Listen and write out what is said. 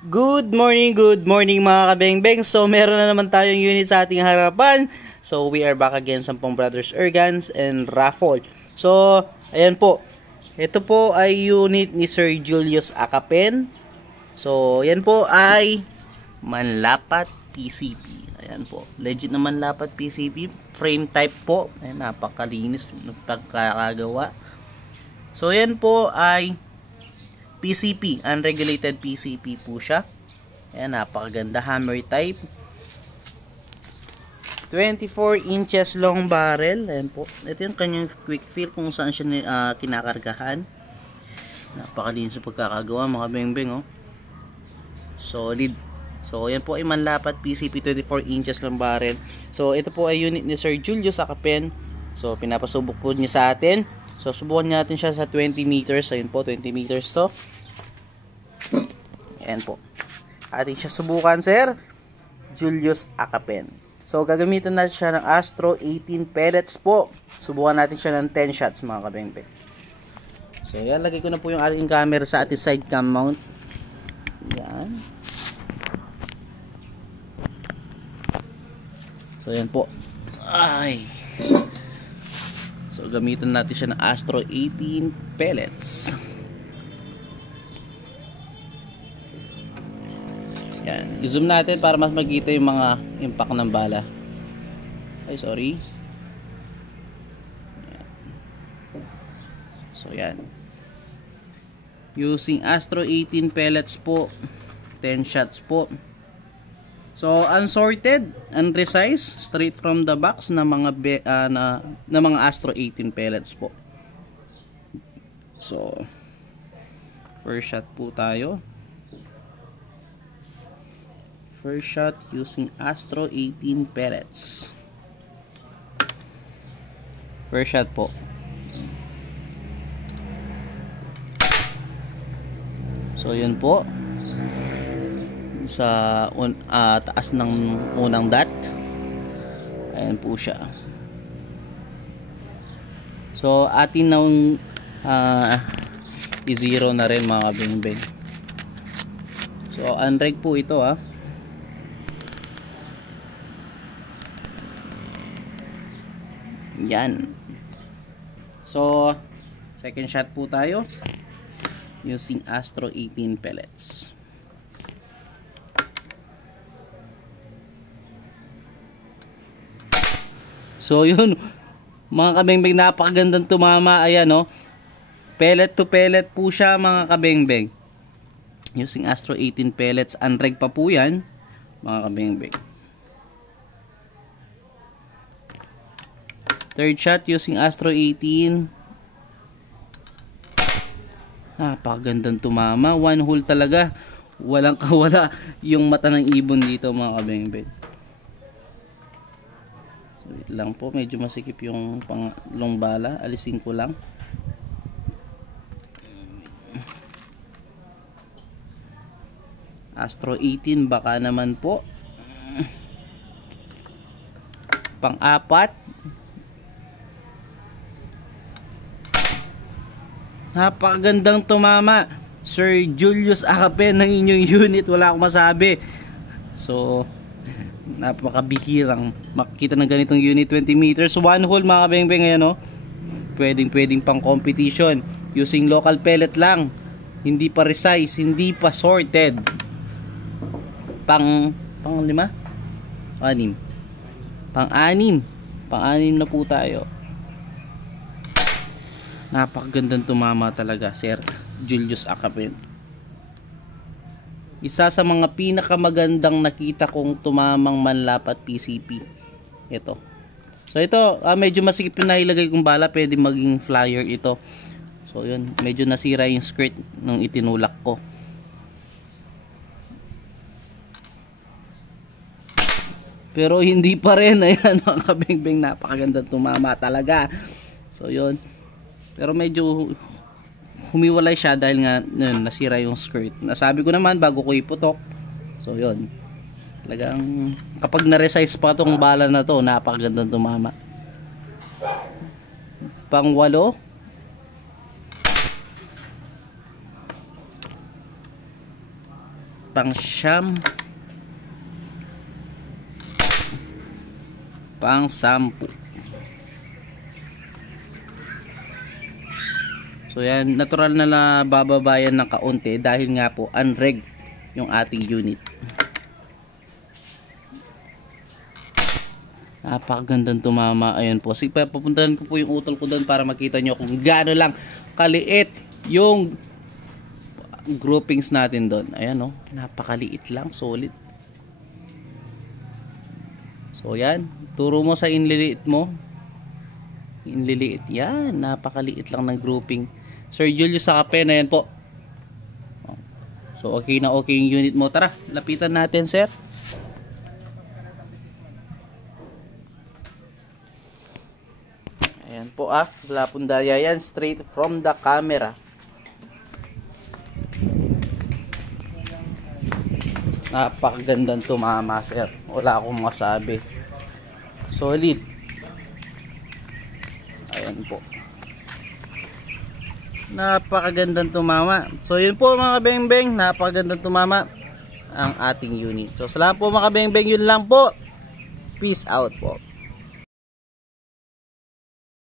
Good morning mga kabengbeng. So meron na naman tayong unit sa ating harapan. So we are back again sa Sampung Brothers Ergans and Raffle. So ayan po. Ito po ay unit ni Sir Julius Acapen. So yan po ay manlapat PCP. Ayan po. Legit na manlapat PCP. Frame type po. Ayan, napakalinis ng pagkakagawa. So yan po ay PCP, unregulated PCP po siya. Ayan, napakaganda, hammer type. 24 inches long barrel. Ayan po. Ito yung kanyang quick fill kung saan siya kinakargahan. Napakalinis sa pagkakagawa mga bengbeng, oh. Solid. So, ayan po ay manlapat PCP, 24 inches long barrel. So, ito po ay unit ni Sir Julius Acapen. So, pinapasubok po niya sa atin. So, subukan natin siya sa 20 meters. Ayun po, 20 meters to. Ayan po. Atin siya subukan, Sir Julius Acapen. So, gagamitan natin siya ng Astro 18 pellets po. Subukan natin siya ng 10 shots, mga kabengbe. So, yan. Lagay ko na po yung ating camera sa ating side cam mount. Yan. So, yan po. Ay. So, gamitan natin siya ng Astro 18 pellets. Yan. I-zoom natin para mas makita yung mga impact ng bala. Ay, sorry. Yan. So, yan. Using Astro 18 pellets po. 10 shots po. So, unsorted, unresized, straight from the box na mga mga Astro 18 pellets po. So, first shot po tayo. First shot using Astro 18 pellets. First shot po. So, yun po. Sa taas ng unang dot. Ayan po siya. So atin nang i-zero na rin mga kabingbing. So unreg po ito Yan. So second shot po tayo using Astro 18 pellets. So yun mga kabengbeng, napakagandang tumama. Ayan, oh. Pellet to pellet po siya mga kabengbeng. Using Astro 18 pellets. Unreg pa po yan mga kabengbeng. Third shot using Astro 18. Napakagandang tumama. One hole talaga. Walang kawala yung mata ng ibon dito mga kabengbeng. Wait lang po, medyo masikip yung pangalong bala. Alisin ko lang. Astro 18 baka naman po. Pang-apat. Napakagandang tumama. Sir Julius Acapen ng inyong unit. Wala akong masabi. So napakabihirang makikita ng ganitong unit. 20 meters, one hole mga kabengbeng. Ayan, oh. Pwedeng pang competition using local pellet lang, hindi pa resize, hindi pa sorted. Pang 5, 6, pang-anim na po tayo. Napakagandang tumama talaga Sir Julius Acapen. Isa sa mga pinakamagandang nakita kong tumamang manlapat PCP. Ito. So ito, medyo masikip yung nailagay kong bala. Pwede maging flyer ito. So yun, medyo nasira yung skirt nung itinulak ko. Pero hindi pa rin. Ayan mga kabengbeng, napakagandang tumama talaga. So yun. Pero medyo humiwalay siya dahil nga yun, nasira yung skirt. Nasabi ko naman bago ko iputok. So yun. Talagang kapag na-resize pa tong bala na to, napakagandang tumama. Pang-8. pang siyam, pang 10. So yan, natural na bababayan ng kaunti dahil nga po unreg yung ating unit. Napakagandang tumama. Ayan po. Sige, papuntahan ko po yung utol ko doon para makita nyo kung gaano lang kaliit yung groupings natin doon. Ayan o. Napakaliit lang. Solid. So yan. Turo mo sa inliliit mo. Inliliit. Yan. Napakaliit lang ng grouping. Sir Julius sa kape na yan po. So okay na okay yung unit mo. Tara. Lapitan natin, sir. Ayan po wala pong daya yan, straight from the camera. Napakagandang tumama, sir. Wala akong masabi. Solid. Ayan po. Napakagandang tumama. So yun po mga kabeng-beng, napakagandang tumama ang ating unit. So salamat po mga kabeng-beng, yun lang po. Peace out po.